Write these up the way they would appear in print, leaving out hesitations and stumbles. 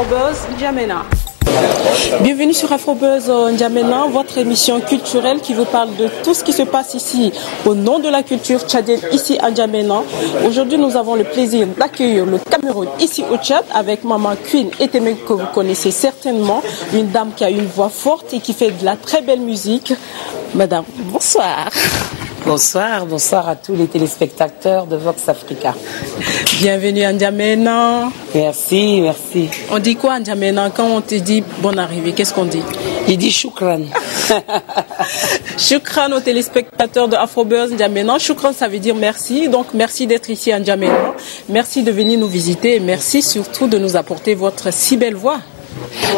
Afrobuzz N'Djamena. Bienvenue sur Afrobuzz N'Djamena, votre émission culturelle qui vous parle de tout ce qui se passe ici au nom de la culture tchadienne ici à N'Djamena. Aujourd'hui, nous avons le plaisir d'accueillir le Cameroun ici au Tchad avec Maman Queen Etemeh que vous connaissez certainement, une dame qui a une voix forte et qui fait de la très belle musique. Madame, bonsoir. Bonsoir, bonsoir à tous les téléspectateurs de Vox Africa. Bienvenue à N'Djamena. Merci, merci. On dit quoi à N'Djamena quand on te dit bonne arrivée? Qu'est-ce qu'on dit? Il dit choukran. Choukran aux téléspectateurs de Afrobuzz N'Djamena. Choukran, ça veut dire merci. Donc merci d'être ici à N'Djamena. Merci de venir nous visiter et merci surtout de nous apporter votre si belle voix.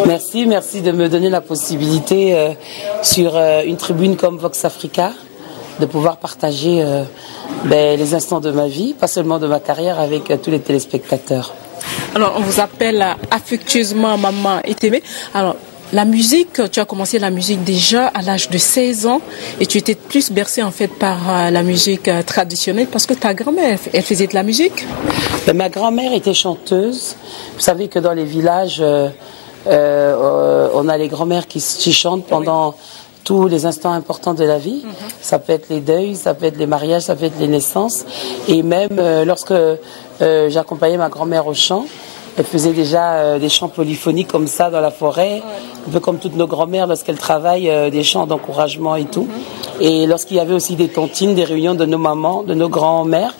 Merci, merci de me donner la possibilité sur une tribune comme Vox Africa de pouvoir partager les instants de ma vie, pas seulement de ma carrière, avec tous les téléspectateurs. Alors, on vous appelle affectueusement Maman Etemeh. Alors, la musique, tu as commencé la musique déjà à l'âge de 16 ans et tu étais plus bercée en fait par la musique traditionnelle parce que ta grand-mère, elle faisait de la musique. Ma grand-mère était chanteuse. Vous savez que dans les villages, on a les grand-mères qui chantent pendant tous les instants importants de la vie. Ça peut être les deuils, ça peut être les mariages, ça peut être les naissances. Et même lorsque j'accompagnais ma grand-mère au chant, elle faisait déjà des chants polyphoniques comme ça dans la forêt, un peu comme toutes nos grand-mères lorsqu'elles travaillent, des chants d'encouragement et tout. Et lorsqu'il y avait aussi des tontines, des réunions de nos mamans, de nos grands-mères,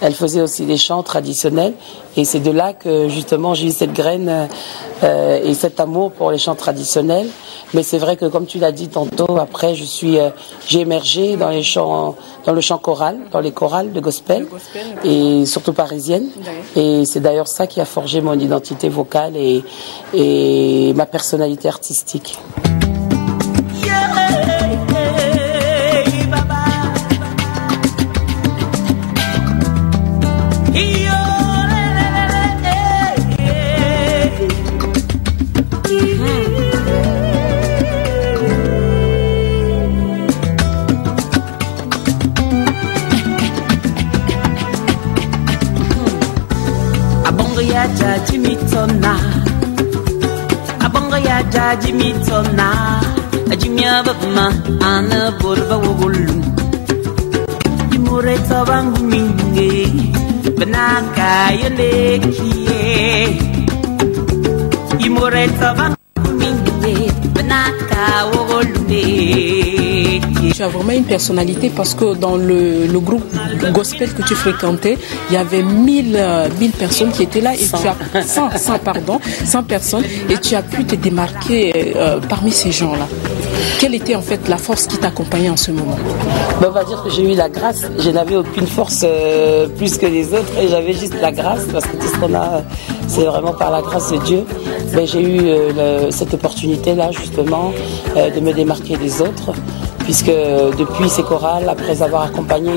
elle faisait aussi des chants traditionnels. Et c'est de là que justement j'ai eu cette graine et cet amour pour les chants traditionnels. Mais c'est vrai que comme tu l'as dit tantôt, après j'ai émergé dans les chants, dans le chant choral, dans les chorales de gospel, et surtout parisienne. Et c'est d'ailleurs ça qui a forgé mon identité vocale et ma personnalité artistique. Jimitona ajimya bama ana borba wogulu imureta bangu minge banaka yelekie imureta bangu minge banaka wogulu. Tu as vraiment une personnalité parce que dans le groupe gospel que tu fréquentais, il y avait 1000 personnes qui étaient là et 100 personnes et tu as pu te démarquer parmi ces gens-là. Quelle était en fait la force qui t'accompagnait en ce moment? On va dire que j'ai eu la grâce. Je n'avais aucune force plus que les autres et j'avais juste la grâce parce que tout ce qu'on a, c'est vraiment par la grâce de Dieu. Mais j'ai eu cette opportunité-là justement de me démarquer des autres. Puisque depuis ces chorales, après avoir accompagné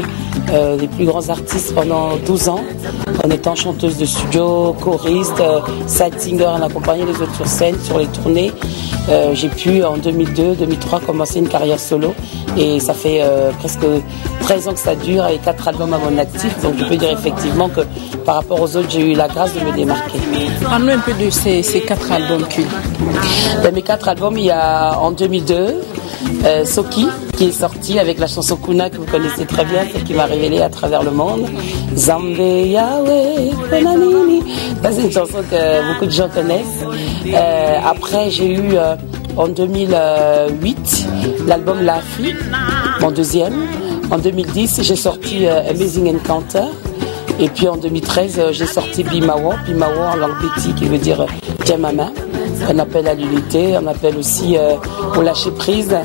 les plus grands artistes pendant 12 ans, en étant chanteuse de studio, choriste, side singer, en accompagnant les autres sur scène, sur les tournées, j'ai pu en 2002-2003 commencer une carrière solo. Et ça fait presque 13 ans que ça dure avec 4 albums à mon actif. Donc je peux dire effectivement que par rapport aux autres, j'ai eu la grâce de me démarquer. Parle-nous un peu de ces 4 albums. Dans mes 4 albums, il y a en 2002... Soki qui est sorti avec la chanson Kuna que vous connaissez très bien, celle qui m'a révélée à travers le monde. Zambe Yahweh Penanini. Ça c'est une chanson que beaucoup de gens connaissent. Après j'ai eu en 2008 l'album La Fille, mon deuxième. En 2010 j'ai sorti Amazing Encounter. Et puis en 2013 j'ai sorti Bimawo en langue béti qui veut dire Djamama. Un appel à l'unité, un appel aussi au lâcher prise,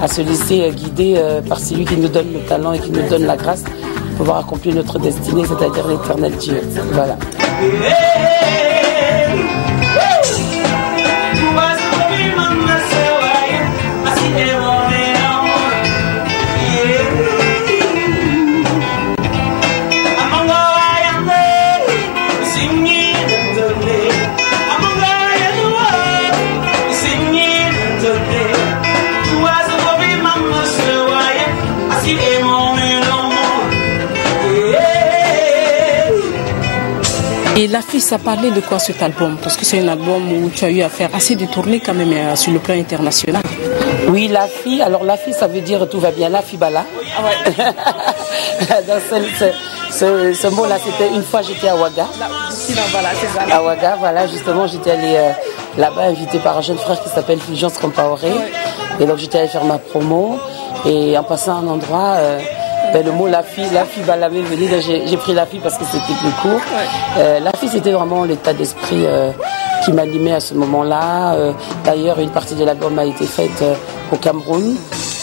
à se laisser guider par celui qui nous donne le talent et qui nous donne la grâce pour pouvoir accomplir notre destinée, c'est-à-dire l'éternel Dieu. Voilà. Et La Fille, ça parlait de quoi cet album? Parce que c'est un album où tu as eu à faire assez de tournées quand même sur le plan international. Oui, La Fille. Alors La Fille, ça veut dire tout va bien. La Fille Bala. Ah ouais. Ce mot-là, c'était une fois j'étais à Ouaga. Voilà, c'est ça. À Ouaga, voilà, justement, j'étais allée là-bas invitée par un jeune frère qui s'appelle Fulgence Compaoré. Ouais. Et donc j'étais allée faire ma promo. Et en passant à un endroit, le mot la fille Bala m'est venu. J'ai pris La Fille parce que c'était plus court. Ouais. La Fille, c'était vraiment l'état d'esprit qui m'animait à ce moment-là. D'ailleurs, une partie de l'album a été faite au Cameroun,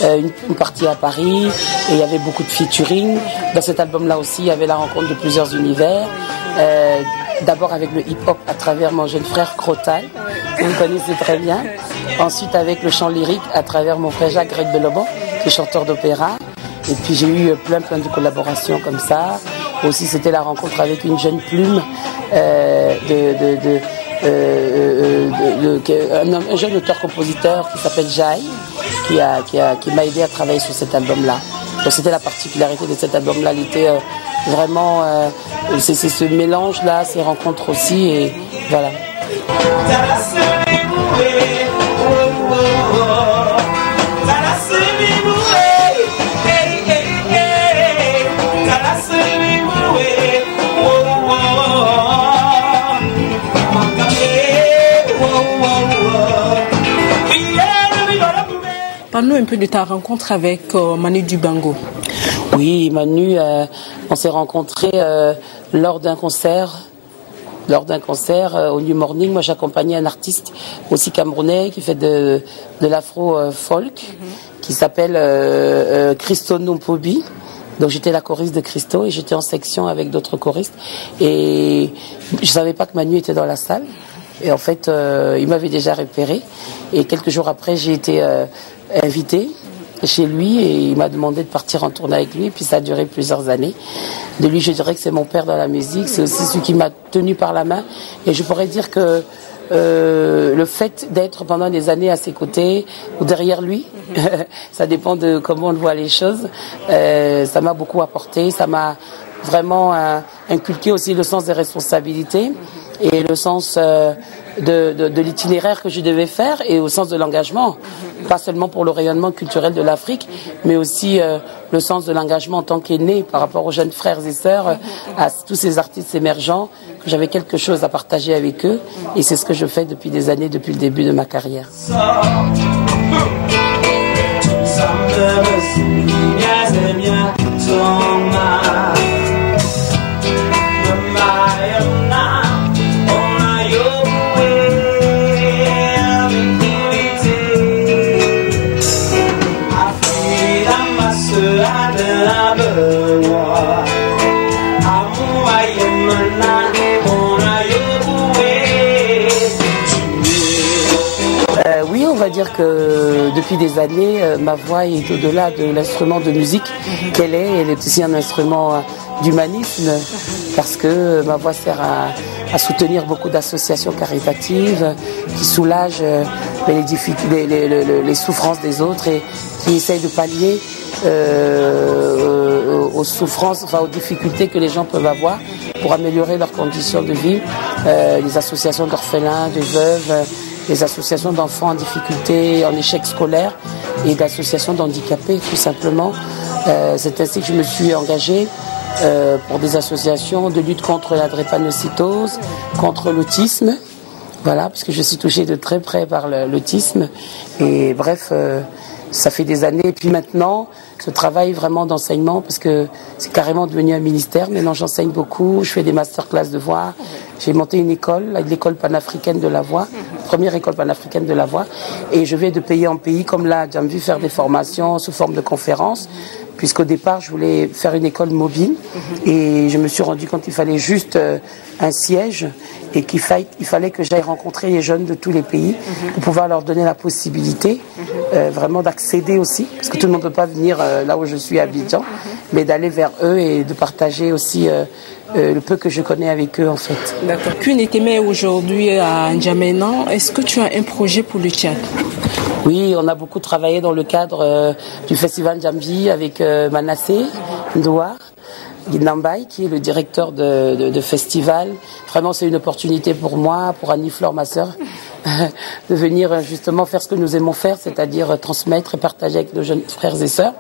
une partie à Paris, et il y avait beaucoup de featuring. Dans cet album-là aussi, il y avait la rencontre de plusieurs univers. D'abord avec le hip-hop à travers mon jeune frère Crotal, que vous connaissez très bien. Ensuite avec le chant lyrique à travers mon frère Jacques Greg Belobon, qui est chanteur d'opéra. Et puis j'ai eu plein de collaborations comme ça. Aussi c'était la rencontre avec une jeune plume, un jeune auteur-compositeur qui s'appelle Jai, qui m'a aidé à travailler sur cet album-là. Donc c'était la particularité de cet album-là, il était vraiment, c'est ce mélange-là, ces rencontres aussi, et voilà. Parle-nous un peu de ta rencontre avec Manu Dibango. Oui, Manu, on s'est rencontrés lors d'un concert au New Morning. Moi, j'accompagnais un artiste aussi camerounais qui fait de l'afro-folk, qui s'appelle Christo Nompobi. Donc j'étais la choriste de Christo et j'étais en section avec d'autres choristes. Et je savais pas que Manu était dans la salle. Et en fait, il m'avait déjà repéré. Et quelques jours après, j'ai été invitée chez lui et il m'a demandé de partir en tournée avec lui. Et puis ça a duré plusieurs années. De lui, je dirais que c'est mon père dans la musique. C'est aussi celui qui m'a tenu par la main. Et je pourrais dire que le fait d'être pendant des années à ses côtés ou derrière lui, ça dépend de comment on voit les choses, ça m'a beaucoup apporté. Ça m'a vraiment inculqué aussi le sens des responsabilités et le sens de l'itinéraire que je devais faire et au sens de l'engagement, pas seulement pour le rayonnement culturel de l'Afrique, mais aussi le sens de l'engagement en tant qu'aîné par rapport aux jeunes frères et sœurs, à tous ces artistes émergents, que j'avais quelque chose à partager avec eux, et c'est ce que je fais depuis des années, depuis le début de ma carrière. Dire que depuis des années, ma voix est au-delà de l'instrument de musique qu'elle est. Elle est aussi un instrument d'humanisme parce que ma voix sert à soutenir beaucoup d'associations caritatives qui soulagent les souffrances des autres et qui essayent de pallier aux souffrances, enfin aux difficultés que les gens peuvent avoir pour améliorer leurs conditions de vie. Les associations d'orphelins, de veuves, les associations d'enfants en difficulté, en échec scolaire et d'associations d'handicapés tout simplement. C'est ainsi que je me suis engagée pour des associations de lutte contre la drépanocytose, contre l'autisme, voilà, puisque je suis touchée de très près par l'autisme. Et bref, ça fait des années. Et puis maintenant, ce travail vraiment d'enseignement, parce que c'est carrément devenu un ministère. Maintenant, j'enseigne beaucoup, je fais des masterclass de voix. J'ai monté une école, l'école panafricaine de la voix, première école panafricaine de la voix. Et je vais de pays en pays, comme là, j'ai vu faire des formations sous forme de conférences, puisqu'au départ, je voulais faire une école mobile. Et je me suis rendu compte qu'il fallait juste un siège et qu'il fallait que j'aille rencontrer les jeunes de tous les pays pour pouvoir leur donner la possibilité vraiment d'accéder aussi, parce que tout le monde ne peut pas venir là où je suis à Abidjan, mais d'aller vers eux et de partager aussi le peu que je connais avec eux en fait. D'accord. Tu es aujourd'hui à N'Djamena. Est-ce que tu as un projet pour le Tchad? Oui, on a beaucoup travaillé dans le cadre du festival N'Djambi avec Manassé Ndouar. Guinambay, qui est le directeur de festival. Vraiment, c'est une opportunité pour moi, pour Annie-Flore, ma sœur, de venir justement faire ce que nous aimons faire, c'est-à-dire transmettre et partager avec nos jeunes frères et sœurs.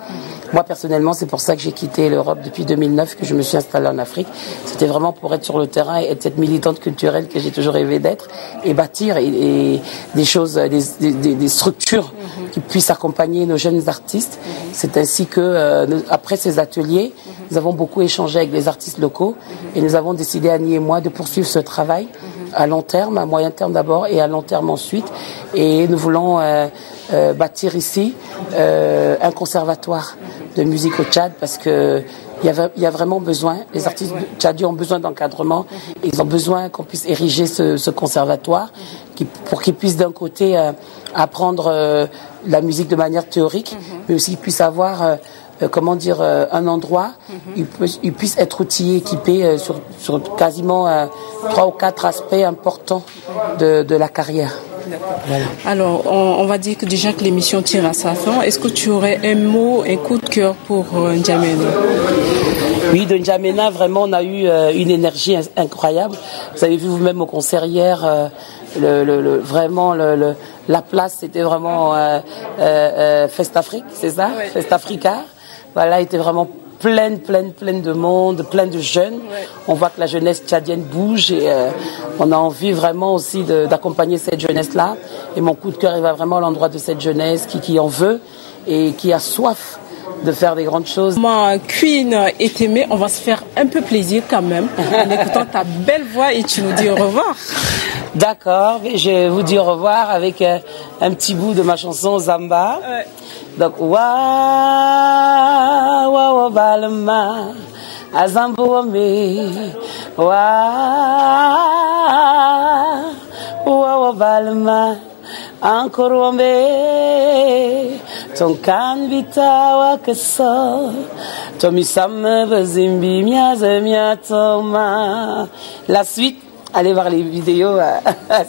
Moi, personnellement, c'est pour ça que j'ai quitté l'Europe depuis 2009, que je me suis installée en Afrique. C'était vraiment pour être sur le terrain et être cette militante culturelle que j'ai toujours rêvé d'être et bâtir et des choses, des structures qui puissent accompagner nos jeunes artistes. C'est ainsi que, après ces ateliers, nous avons beaucoup échangé avec les artistes locaux et nous avons décidé, Annie et moi, de poursuivre ce travail à long terme, à moyen terme d'abord et à long terme ensuite. Et nous voulons bâtir ici un conservatoire de musique au Tchad parce que il y a vraiment besoin, les artistes tchadiens ont besoin d'encadrement, ils ont besoin qu'on puisse ériger ce conservatoire pour qu'ils puissent d'un côté apprendre la musique de manière théorique, mais aussi qu'ils puissent avoir un endroit, ils puissent être outillés, équipés sur quasiment 3 ou 4 aspects importants de la carrière. Voilà. Alors, on va dire que déjà que l'émission tire à sa fin. Est-ce que tu aurais un mot, un coup de cœur pour N'Djamena? Oui, de N'Djamena, vraiment, on a eu une énergie incroyable. Vous avez vu vous-même au concert hier, vraiment la place, c'était vraiment Fest Afrique, c'est ça? Oui. Fest Africa. Voilà, était vraiment pleine de monde, plein de jeunes. Ouais. On voit que la jeunesse tchadienne bouge et on a envie vraiment aussi d'accompagner cette jeunesse-là. Et mon coup de cœur, il va vraiment à l'endroit de cette jeunesse qui en veut et qui a soif de faire des grandes choses. Ma Queen est aimée, on va se faire un peu plaisir quand même en écoutant ta belle voix et tu nous dis au revoir. D'accord, je vous dis au revoir avec un petit bout de ma chanson Zamba. Ouais. Donc, wa balma, azambo me, wa balma, encore me, ton kan bitawa keso, tomi sam bazimbi miaze miatoma. La suite. Allez voir les vidéos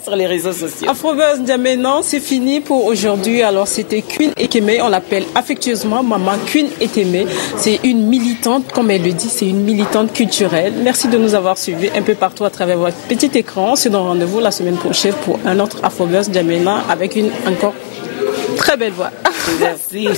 sur les réseaux sociaux. Afrobuzz N'Djamena, c'est fini pour aujourd'hui. Alors c'était Queen Ekeme, on l'appelle affectueusement Maman Queen Ekeme. C'est une militante, comme elle le dit, c'est une militante culturelle. Merci de nous avoir suivis un peu partout à travers votre petit écran. On se donne rendez-vous la semaine prochaine pour un autre Afrobuzz N'Djamena avec une encore très belle voix. Merci.